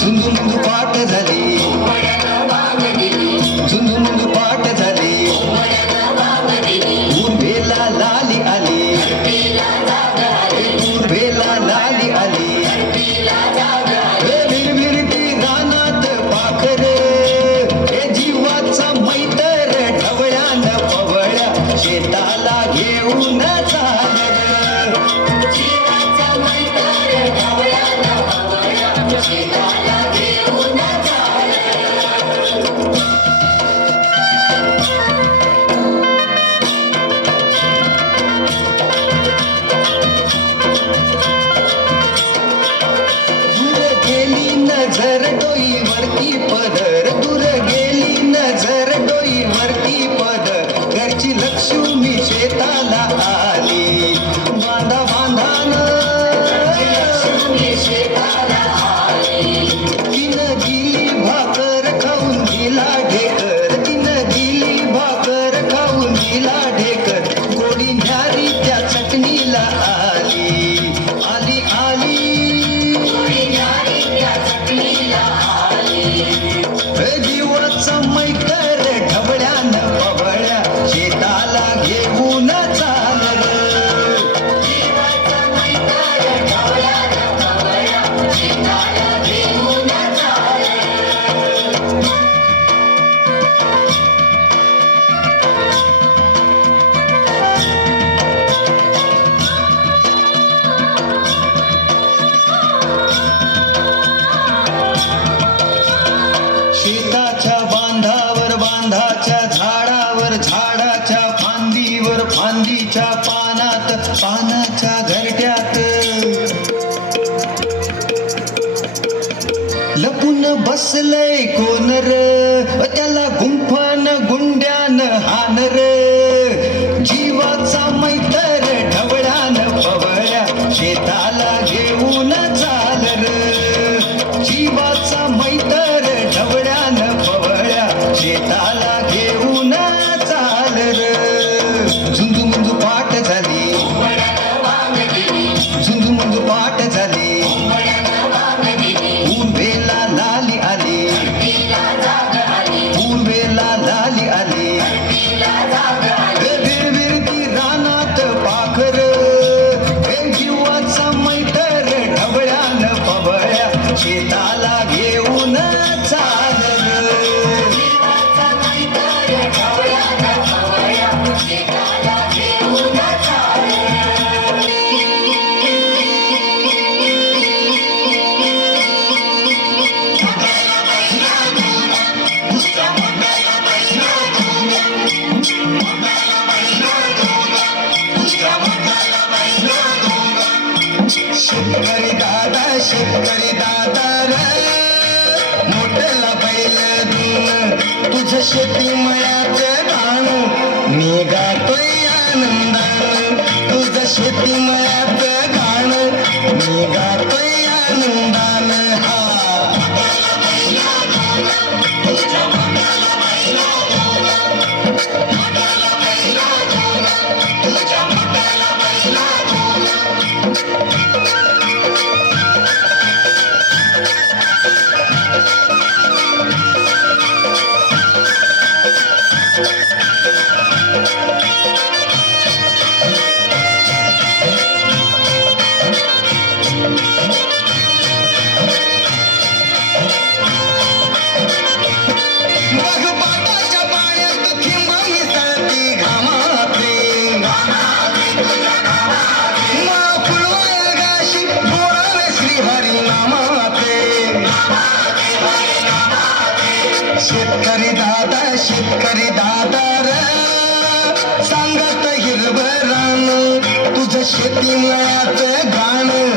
झुंझुंझु पाट झाली, झुंझुंझु पाट झाली, उर्वेला लाली आली, उर्वेला लाली आली, विरविरती रानात पाखरे, हे जीवाचा मैतर ढवळ्यान पवळ्या शेताला घेऊन चाललं. नजर डोईवरती पदर, दूर गेली नजर डोईवरती पदर, घरची लक्ष्मी शेताला आली, बांधा बांधान तिनं दिली भाकर खाऊन दिला ढेकर, तिनं दिली भाकर खाऊन दिला ढेकर, गोडी न्यारी त्या चटणीला आली, आली आली जीवाचा मैतर ढवळ्यान पवळ्या शेताला घेऊन चाललं. शेताच्या बांधावर बांधाच्या झाडावर झाडाच्या फांदीवर फांदीच्या पानात पानाच्या घरट्यात लपून बसलंय कोण र, त्याला गुंफन गुंड्यान हान र, जीवाचा मैतर ढवळ्यान पवळ्या शेताला घेऊन चाल र, जीवाचा मैतर ढवळ्यान पवळ्या शेताला घेऊन चाल र. झुंझुंझु पाट झाली, झुंझुंझु पाट झाली, उर्वेला लाली आली, उर्वेला लाली आली, विरविरती रानात पाखर, हे जीवाचा मैतर ढवळ्यान पवळ्या शेताला घेऊन चाल र. शेतकरी दादा र, मोठ्याला बैल दून तुझं शेती मळ्याचं गाण, मी गातोय आनंदान, तुझं शेती मळ्याचं गाण, मी गातोय आनंदान. हा शेतकरी दादा र, सांगत हिरवं रान, तुझं शेती मळ्याचं गाणं,